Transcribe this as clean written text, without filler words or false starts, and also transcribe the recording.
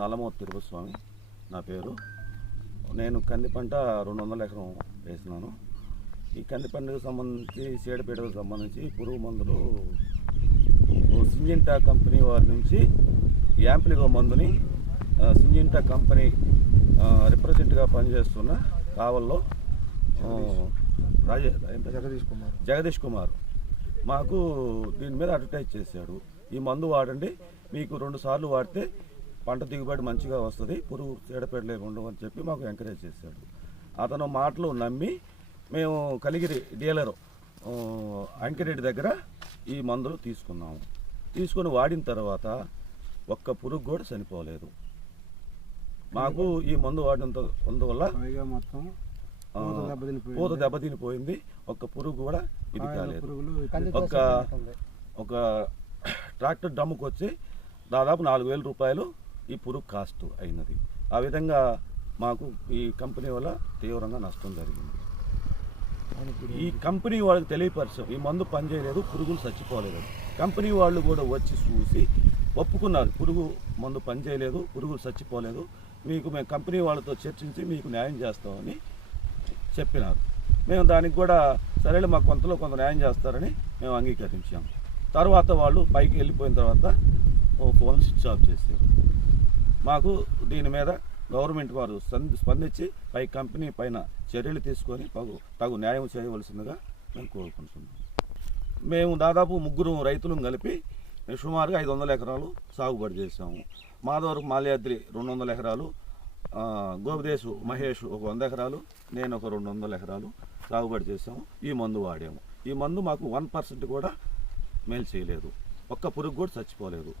నల్లమూర్తి తిరుపతిస్వామి నా పేరు. నేను కంది పంట 200 ఎకరం వేసినాను. ఈ కంది పంటకు సంబంధించి చీడపీడలకు సంబంధించి పురుగు మందులు సింజింటా కంపెనీ వారి నుంచి యాంప్లిగో మందుని సింజింటా కంపెనీ రిప్రజెంట్గా పనిచేస్తున్న కావల్లో జగదీష్ కుమార్ మాకు దీని మీద అడ్వర్టైజ్ చేశాడు. ఈ మందు వాడండి, మీకు 2 సార్లు వాడితే పంట దిగుబడి మంచిగా వస్తుంది, పురుగు చీడపీడలు ఉండవు అని చెప్పి మాకు ఎంకరేజ్ చేశాడు. అతను మాటలు నమ్మి మేము కలిగిరి డీలరు అంకిరెడ్డి దగ్గర ఈ మందులు తీసుకున్నాము. తీసుకొని వాడిన తర్వాత ఒక్క పురుగు కూడా చనిపోలేదు. మాకు ఈ మందు వాడినందువల్ల పూత దెబ్బతినిపోయింది. ఒక్క పురుగు కూడా ఇది కాలేదు. ఒక ట్రాక్టర్ డమ్ముకు వచ్చి దాదాపు 4,000 రూపాయలు ఈ పురుగు కాస్ట్ అయినది. ఆ విధంగా మాకు ఈ కంపెనీ వల్ల తీవ్రంగా నష్టం జరిగింది. ఈ కంపెనీ వాళ్ళకి తెలియపరిచాం ఈ మందు పనిచేయలేదు, పురుగులు చచ్చిపోలేదు. కంపెనీ వాళ్ళు కూడా వచ్చి చూసి ఒప్పుకున్నారు, పురుగు మందు పనిచేయలేదు, పురుగులు చచ్చిపోలేదు, మీకు మేము కంపెనీ వాళ్ళతో చర్చించి మీకు న్యాయం చేస్తామని చెప్పినారు. మేము దానికి కూడా సరేలే మాకు కొంత న్యాయం చేస్తారని మేము అంగీకరించాము. తర్వాత వాళ్ళు పైకి వెళ్ళిపోయిన తర్వాత ఫోన్ స్విచ్ ఆఫ్ చేశారు. మాకు దీని మీద గవర్నమెంట్ వారు స్పందించి పై కంపెనీ పైన చర్యలు తీసుకొని తగు న్యాయం చేయవలసిందిగా మేము కోరుకుంటున్నాం. మేము దాదాపు 3 రైతులను కలిపి సుమారుగా 500 ఎకరాలు సాగుబడి చేసాము. మాధవరం మాల్యాద్రి 200 ఎకరాలు, గోపదేశు మహేష్ ఒక 100 ఎకరాలు, నేను ఒక 200 ఎకరాలు సాగుబడి చేసాము. ఈ మందు వాడాము. ఈ మందు మాకు 1% కూడా మేలు చేయలేదు, ఒక్క పురుగు కూడా చచ్చిపోలేదు.